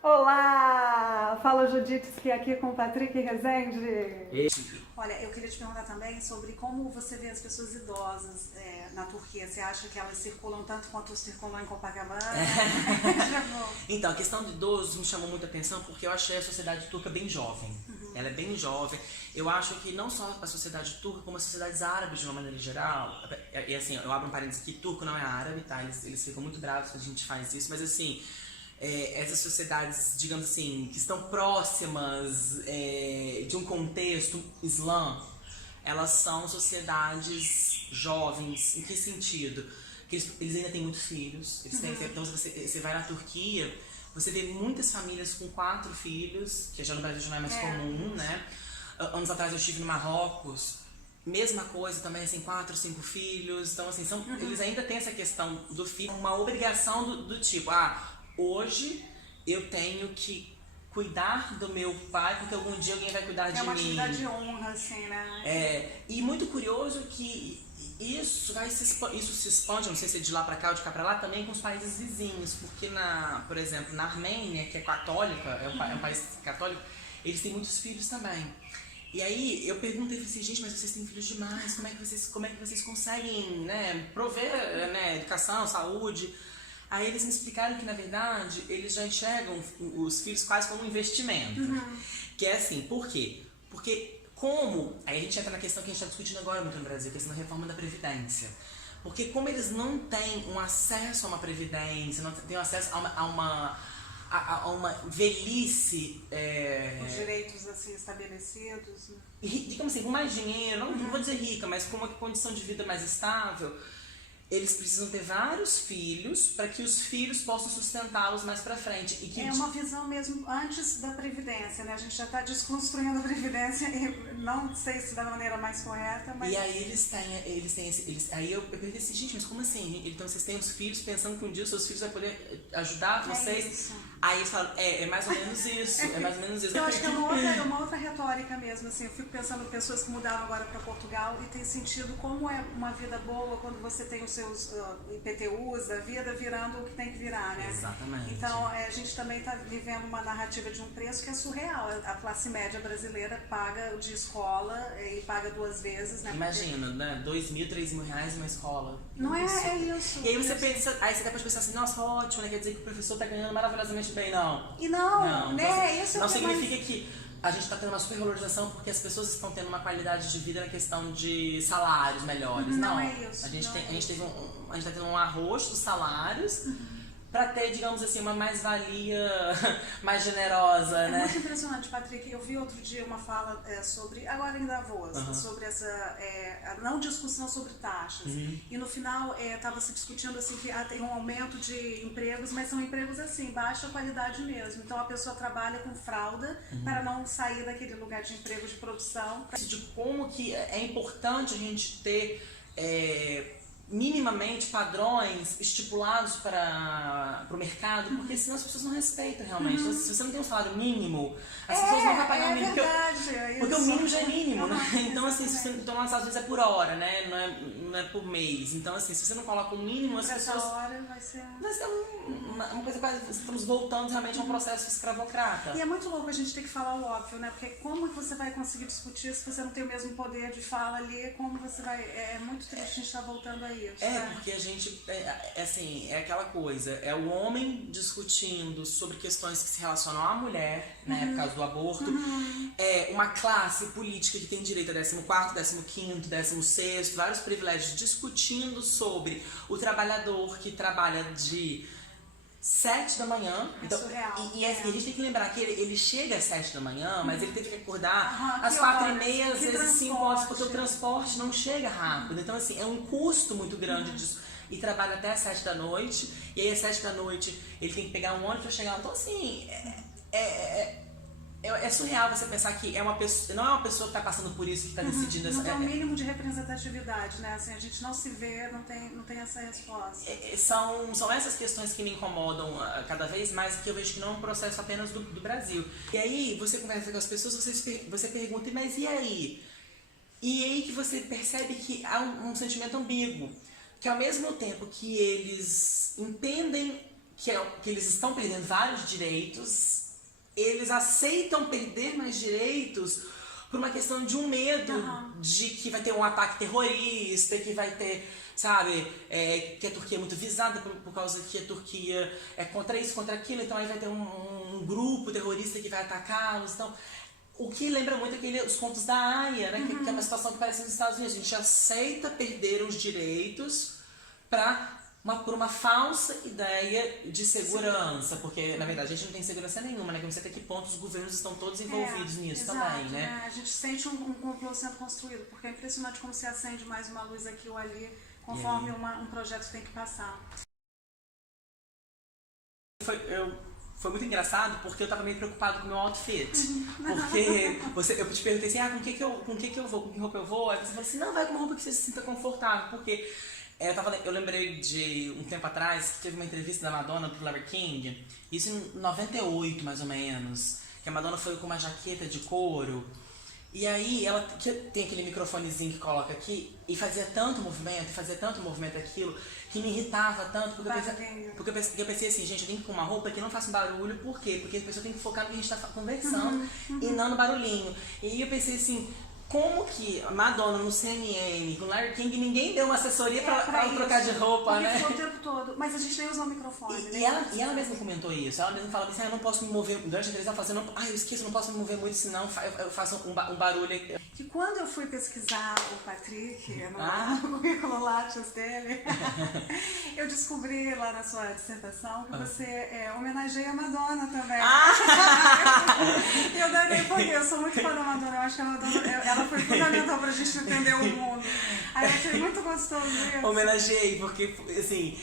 Olá! Fala Judite aqui com o Patrick Rezende. Olha, eu queria te perguntar também sobre como você vê as pessoas idosas na Turquia. Você acha que elas circulam tanto quanto circulam em Copacabana? Então, a questão de idosos me chamou muita atenção porque eu achei a sociedade turca bem jovem. Ela é bem jovem. Eu acho que não só a sociedade turca, como as sociedades árabes de uma maneira geral. E assim, eu abro um parênteses aqui, turco não é árabe, tá? Eles ficam muito bravos quando a gente faz isso, mas assim, essas sociedades, digamos assim, que estão próximas de um contexto islã, elas são sociedades jovens. Em que sentido? Que eles ainda têm muitos filhos. Então, se você vai na Turquia, você vê muitas famílias com 4 filhos, que já no Brasil já não é mais comum, né? Anos atrás eu estive no Marrocos, mesma coisa também, assim, 4, 5 filhos. Então, assim, eles ainda têm essa questão do filho, uma obrigação do tipo, hoje eu tenho que cuidar do meu pai, porque algum dia alguém vai cuidar de mim. É uma atividade de honra, assim, né? E muito curioso que isso se expande, não sei se é de lá pra cá ou de cá pra lá, também com os países vizinhos, porque, por exemplo, na Armênia, que é católica, é um país católico, eles têm muitos filhos também. E aí eu perguntei assim, gente, mas vocês têm filhos demais, como é que vocês conseguem, né, prover, né, educação, saúde? Aí eles me explicaram que, na verdade, eles já enxergam os filhos quase como um investimento. Que é assim, por quê? Porque aí a gente entra na questão que a gente está discutindo agora muito no Brasil, a questão da reforma da Previdência. Porque como eles não têm um acesso a uma Previdência, não têm acesso a uma velhice... Os direitos, assim, estabelecidos. Digamos assim, com mais dinheiro, não vou dizer rica, mas com uma condição de vida mais estável, eles precisam ter vários filhos para que os filhos possam sustentá-los mais para frente. É uma visão mesmo antes da Previdência, né? A gente já está desconstruindo a Previdência, e não sei se da maneira mais correta, mas... E aí aí eu perguntei assim, gente, mas como assim? Então vocês têm os filhos pensando que um dia os seus filhos vão poder ajudar vocês? Isso. Aí eles falam, é mais ou menos isso, é mais ou menos isso. Eu acho que é uma outra retórica mesmo, assim, eu fico pensando em pessoas que mudaram agora para Portugal e tem sentido como é uma vida boa quando você tem os seus IPTUs da vida virando o que tem que virar, né? Exatamente. Então, a gente também está vivendo uma narrativa de um preço que é surreal. A classe média brasileira paga de escola e paga 2 vezes, né? Imagina, né? 2.000, 3.000 reais uma escola. Não é isso. E aí você pensa, aí você depois pensa assim, nossa, ótimo, né? Quer dizer que o professor tá ganhando maravilhosamente bem, não. E não, né? Isso não significa que a gente está tendo uma supervalorização porque as pessoas estão tendo uma qualidade de vida na questão de salários melhores. Não é isso. A gente está tendo um arroz dos salários para ter, digamos assim, uma mais-valia mais generosa, né? É muito impressionante, Patrick. Eu vi outro dia uma fala sobre, agora em Davos, sobre essa a não discussão sobre taxas. E no final estava se discutindo assim que tem um aumento de empregos, mas são empregos assim, baixa qualidade mesmo. Então a pessoa trabalha com fralda para não sair daquele lugar de emprego de produção. De como que é importante a gente ter minimamente padrões estipulados para o mercado, porque senão as pessoas não respeitam realmente. Então, se você não tem um salário mínimo, as pessoas não vão pagar o mínimo. Porque o mínimo já é mínimo, né? Então, assim, então às vezes é por hora, né? Não é por mês. Então, assim, se você não coloca o mínimo, as pessoas... hora vai ser uma coisa quase... Estamos voltando realmente a um processo escravocrata. E é muito louco a gente ter que falar o óbvio, né? Porque como que você vai conseguir discutir se você não tem o mesmo poder de fala ali? Como você vai... É muito triste a gente estar voltando aí. Porque a gente, assim, é aquela coisa, é o homem discutindo sobre questões que se relacionam à mulher, né, por causa do aborto, é uma classe política que tem direito a 14º, 15º, 16º, vários privilégios, discutindo sobre o trabalhador que trabalha de 7 da manhã. E a gente tem que lembrar que ele chega às 7 da manhã, mas ele teve que acordar às 4h30, às vezes 5 horas, porque o transporte não chega rápido. Então, assim, é um custo muito grande disso. E trabalha até às 7 da noite, e aí às 7 da noite ele tem que pegar um ônibus pra chegar lá. Então, assim, é surreal você pensar que não é uma pessoa que está passando por isso que está decidindo. Não tem um mínimo de representatividade, né? Assim, a gente não se vê, não tem essa resposta. São essas questões que me incomodam cada vez mais, que eu vejo que não é um processo apenas do Brasil. E aí você conversa com as pessoas, você pergunta, mas e aí? E aí que você percebe que há um sentimento ambíguo, que ao mesmo tempo que eles entendem que eles estão perdendo vários direitos, eles aceitam perder mais direitos por uma questão de um medo de que vai ter um ataque terrorista, que vai ter, sabe, que a Turquia é muito visada por causa que a Turquia é contra isso, contra aquilo, então aí vai ter um grupo terrorista que vai atacá-los, então... O que lembra muito os contos da Aya, né? Que é uma situação que parece nos Estados Unidos. A gente aceita perder os direitos por uma falsa ideia de segurança. Porque, na verdade, a gente não tem segurança nenhuma, né? Que não sei até que ponto os governos estão todos envolvidos nisso também, né? A gente sente um complô sendo construído, porque é impressionante como se acende mais uma luz aqui ou ali, conforme um projeto tem que passar. Foi muito engraçado porque eu tava meio preocupado com o meu outfit. Porque eu te perguntei assim, com que roupa eu vou? Aí você falou assim, não, vai com uma roupa que você se sinta confortável. Porque eu lembrei de um tempo atrás que teve uma entrevista da Madonna pro Larry King, isso em 98 mais ou menos, que a Madonna foi com uma jaqueta de couro. E aí ela tem aquele microfonezinho que coloca aqui e fazia tanto movimento aquilo, que me irritava tanto, porque eu pensei assim, gente, eu tenho que ir com uma roupa que não faça barulho, por quê? Porque a pessoa tem que focar no que a gente tá conversando e não no barulhinho. E aí eu pensei assim, como que a Madonna no CNN, com Larry King, ninguém deu uma assessoria pra ela trocar de roupa, porque né? foi o tempo todo, mas a gente nem usa o microfone. E ela mesma comentou isso, ela mesma falava assim, eu não posso me mover, durante a entrevista ela falou assim, eu esqueço, não posso me mover muito, senão eu faço um barulho. Que quando eu fui pesquisar o Patrick, no currículo Lattes dele, eu descobri lá na sua dissertação que você homenageia a Madonna também. Eu darei porque eu sou muito fã da Madonna, eu acho que a Madonna, ela foi fundamental pra gente entender o mundo. Aí eu achei muito gostoso isso. Homenageei, porque, assim,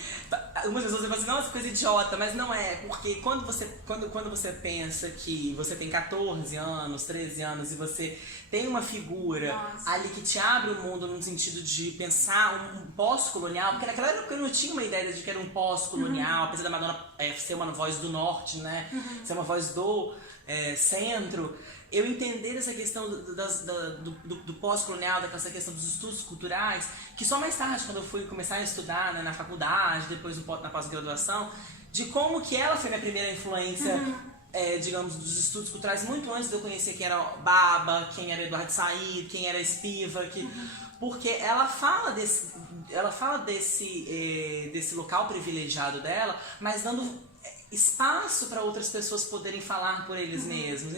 algumas pessoas falam assim, nossa, coisa idiota, mas não é, porque quando você pensa que você tem 14 anos, 13 anos e você tem uma figura ali que te abre o mundo no sentido de pensar um pós-colonial, porque naquela época eu não tinha uma ideia de que era um pós-colonial, apesar da Madonna ser uma voz do norte, né, ser uma voz do centro, eu entender essa questão do pós-colonial, dessa questão dos estudos culturais, que só mais tarde, quando eu fui começar a estudar, né, na faculdade, depois na pós-graduação, de como que ela foi minha primeira influência, digamos, dos estudos culturais, muito antes de eu conhecer quem era Baba, quem era Eduardo Said, quem era Spivak, porque ela fala desse local privilegiado dela, mas dando espaço para outras pessoas poderem falar por eles mesmos.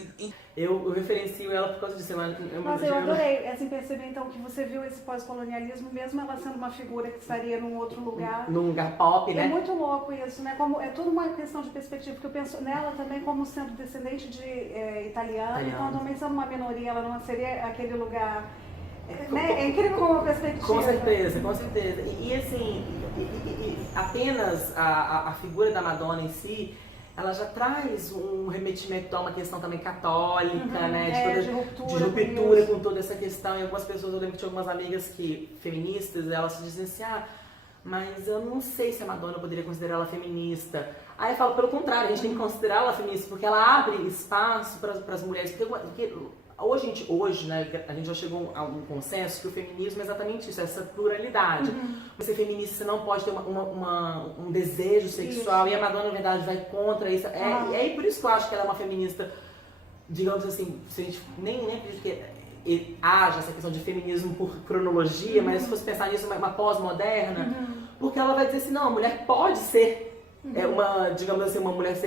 Eu referencio ela por causa disso. Mas eu adorei perceber então que você viu esse pós-colonialismo, mesmo ela sendo uma figura que estaria num outro lugar. Num lugar pop, né? É muito louco isso, né? É tudo uma questão de perspectiva, porque eu penso nela também como sendo descendente de italiano, então também sendo uma minoria, ela não seria aquele lugar... Né? É incrível como uma perspectiva. Com certeza, com certeza. E assim, apenas a figura da Madonna em si, ela já traz um remetimento a uma questão também católica, né? De ruptura com toda essa questão. E algumas pessoas, eu lembro que tinha algumas amigas feministas, elas se dizem assim, mas eu não sei se a Madonna poderia considerar ela feminista. Aí eu falo, pelo contrário, a gente tem que considerar ela feminista, porque ela abre espaço para as mulheres. Porque hoje, né, a gente já chegou a um consenso que o feminismo é exatamente isso, essa pluralidade. Você feminista, você não pode ter um desejo sexual, e a Madonna, na verdade, vai contra isso. É por isso que eu acho que ela é uma feminista, digamos assim, se a gente nem acredita que haja essa questão de feminismo por cronologia, mas se fosse pensar nisso, uma pós-moderna, porque ela vai dizer assim, não, a mulher pode ser digamos assim, uma mulher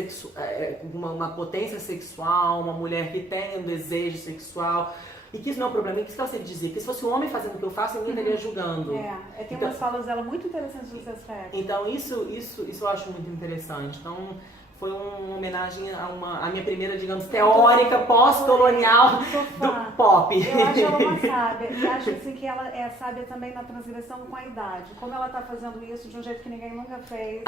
uma potência sexual, uma mulher que tem um desejo sexual, e que isso não é um problema, que isso que ela sempre dizia, que se fosse um homem fazendo o que eu faço, ninguém estaria julgando. Tem umas falas dela muito interessantes nesse aspecto. Então isso eu acho muito interessante. Então foi uma homenagem a minha primeira, digamos, teórica pós-colonial do pop. Eu acho ela uma sábia, e acho assim que ela é sábia também na transgressão com a idade. Como ela está fazendo isso de um jeito que ninguém nunca fez.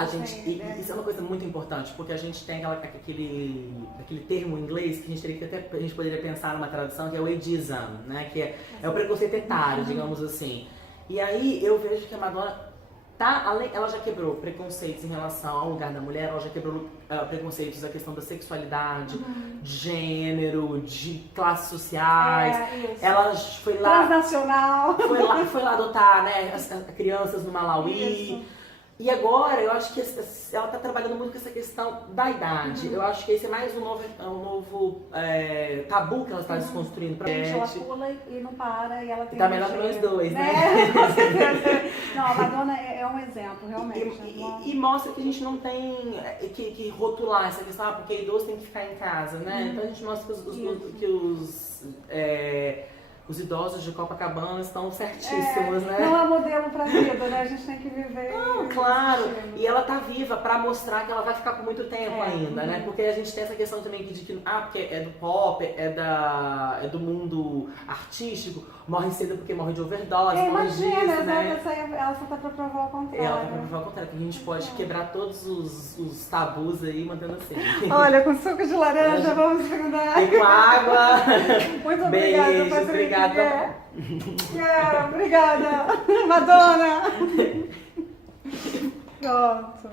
Isso é uma coisa muito importante, porque a gente tem aquele termo em inglês que a gente poderia pensar numa tradução, que é o ageism, né? Que é o preconceito etário, digamos assim. E aí eu vejo que a Madonna ela já quebrou preconceitos em relação ao lugar da mulher, ela já quebrou preconceitos da questão da sexualidade, de gênero, de classes sociais. Ela foi lá... Transnacional. Foi lá adotar, né, as crianças no Malawi. E agora eu acho que ela está trabalhando muito com essa questão da idade. Eu acho que esse é mais um novo tabu que ela está desconstruindo pra gente. Ela pula e não para, e ela tem tá melhor que nós dois, né? Com certeza. Não, a Madonna é um exemplo, realmente. E mostra que a gente não tem que rotular essa questão, porque idoso tem que ficar em casa, né? Então a gente mostra que os idosos de Copacabana estão certíssimos, né? Não é modelo pra vida, né? A gente tem que viver. Não, claro. E ela tá viva pra mostrar que ela vai ficar por muito tempo ainda, né? Porque a gente tem essa questão também de que, porque é do pop, é do mundo artístico, morre cedo porque morre de overdose, morre disso, né? Ela só tá pra provar o contrário. Ela tá pra provar o contrário, que a gente pode quebrar todos os tabus aí, mantendo assim. Olha, com suco de laranja, vamos brindar. E com água. Muito Beijos, obrigada. obrigada. Obrigada, Madonna. Pronto.